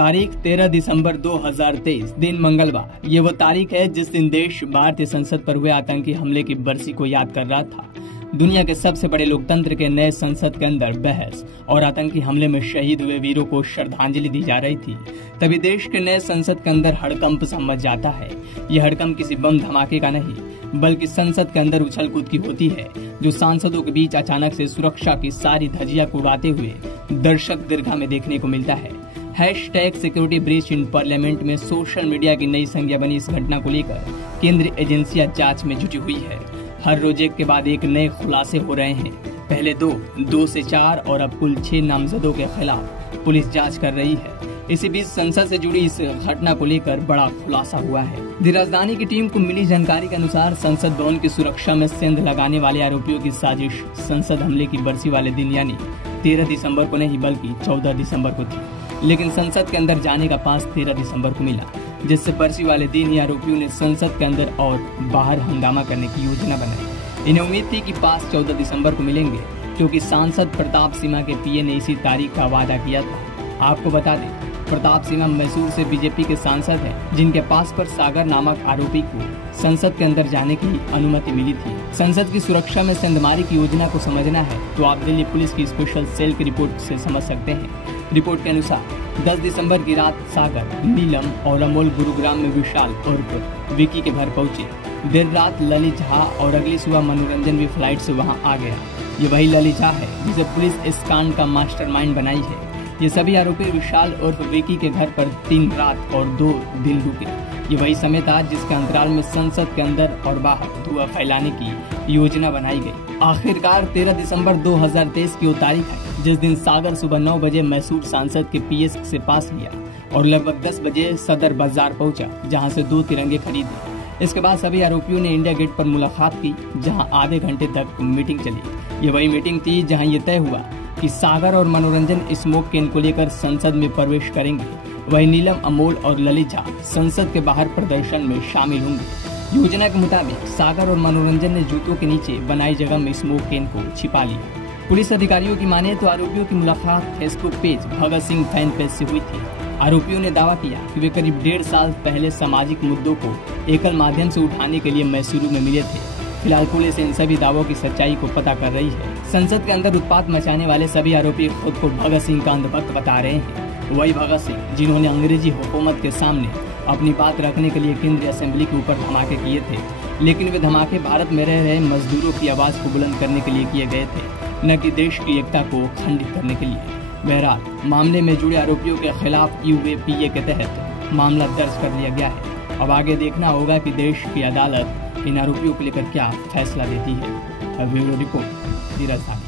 तारीख 13 दिसंबर 2023, दिन मंगलवार। ये वो तारीख है जिस दिन देश भारतीय संसद पर हुए आतंकी हमले की बरसी को याद कर रहा था। दुनिया के सबसे बड़े लोकतंत्र के नए संसद के अंदर बहस और आतंकी हमले में शहीद हुए वीरों को श्रद्धांजलि दी जा रही थी। तभी देश के नए संसद के अंदर हड़कंप सा मच जाता है। यह हड़कंप किसी बम धमाके का नहीं, बल्कि संसद के अंदर उछल कूद की होती है, जो सांसदों के बीच अचानक से सुरक्षा की सारी धज्जियां उड़ाते हुए दर्शक दीर्घा में देखने को मिलता है। #सिक्योरिटी ब्रीच इन पार्लियामेंट में सोशल मीडिया की नई संज्ञा बनी इस घटना को लेकर केंद्रीय एजेंसियां जांच में जुटी हुई है। हर रोज एक के बाद एक नए खुलासे हो रहे हैं। पहले 2 से 4 और अब कुल 6 नामजदों के खिलाफ पुलिस जांच कर रही है। इसी बीच संसद से जुड़ी इस घटना को लेकर बड़ा खुलासा हुआ है। दी राजधानी की टीम को मिली जानकारी के अनुसार संसद भवन की सुरक्षा में सेंध लगाने वाले आरोपियों की साजिश संसद हमले की बरसी वाले दिन यानी 13 दिसंबर को नहीं बल्कि 14 दिसंबर को थी, लेकिन संसद के अंदर जाने का पास 13 दिसंबर को मिला, जिससे बरसी वाले दिन ही आरोपियों ने संसद के अंदर और बाहर हंगामा करने की योजना बनाई। इन्हें उम्मीद थी कि पास 14 दिसंबर को मिलेंगे, क्योंकि सांसद प्रताप सिन्हा के पीए ने इसी तारीख का वादा किया था। आपको बता दें, प्रताप सिन्हा मैसूर से बीजेपी के सांसद हैं, जिनके पास पर सागर नामक आरोपी को संसद के अंदर जाने की अनुमति मिली थी। संसद की सुरक्षा में सेंधमारी की योजना को समझना है तो आप दिल्ली पुलिस की स्पेशल सेल की रिपोर्ट से समझ सकते हैं। रिपोर्ट के अनुसार 10 दिसंबर की रात सागर, नीलम और अमोल गुरुग्राम में विशाल उर्फ विकी के घर पहुंचे। देर रात ललित झा और अगली सुबह मनोरंजन भी फ्लाइट से वहां आ गया। ये वही ललित झा है जिसे पुलिस इस कांड का मास्टरमाइंड बनाई है। ये सभी आरोपी विशाल उर्फ विकी के घर पर 3 रात और 2 दिन रुके। ये वही समय था जिसके अंतराल में संसद के अंदर और बाहर धुआं फैलाने की योजना बनाई गई। आखिरकार 13 दिसंबर 2023 की वो तारीख है जिस दिन सागर सुबह 9 बजे मैसूर सांसद के पीएस से पास लिया और लगभग 10 बजे सदर बाजार पहुंचा, जहां से 2 तिरंगे खरीदे। इसके बाद सभी आरोपियों ने इंडिया गेट पर मुलाकात की, जहां आधे घंटे तक मीटिंग चली। ये वही मीटिंग थी जहां ये तय हुआ कि सागर और मनोरंजन स्मोक केन को लेकर संसद में प्रवेश करेंगे। वही नीलम, अमोल और ललित झा संसद के बाहर प्रदर्शन में शामिल होंगे। योजना के मुताबिक सागर और मनोरंजन ने जूतों के नीचे बनाई जगह में स्मोक केन को छिपा लिया। पुलिस अधिकारियों की माने तो आरोपियों की मुलाकात Facebook page Bhagat Singh fan page से हुई थी। आरोपियों ने दावा किया कि वे करीब 1.5 साल पहले सामाजिक मुद्दों को एकल माध्यम से उठाने के लिए मैसूरू में मिले थे। फिलहाल पुलिस इन सभी दावों की सच्चाई को पता कर रही है। संसद के अंदर उत्पात मचाने वाले सभी आरोपी खुद को भगत सिंह का अंधभक्त बता रहे हैं। वही भगत सिंह जिन्होंने अंग्रेजी हुकूमत के सामने अपनी बात रखने के लिए केंद्रीय असेंबली के ऊपर धमाके किए थे, लेकिन वे धमाके भारत में रह रहे मजदूरों की आवाज को बुलंद करने के लिए किए गए थे, न कि देश की एकता को खंडित करने के लिए। बहरहाल मामले में जुड़े आरोपियों के खिलाफ यूएपीए के तहत मामला दर्ज कर लिया गया है। अब आगे देखना होगा कि देश की अदालत इन आरोपियों को लेकर क्या फैसला देती है। ब्यूरो रिपोर्ट, दी राजधानी।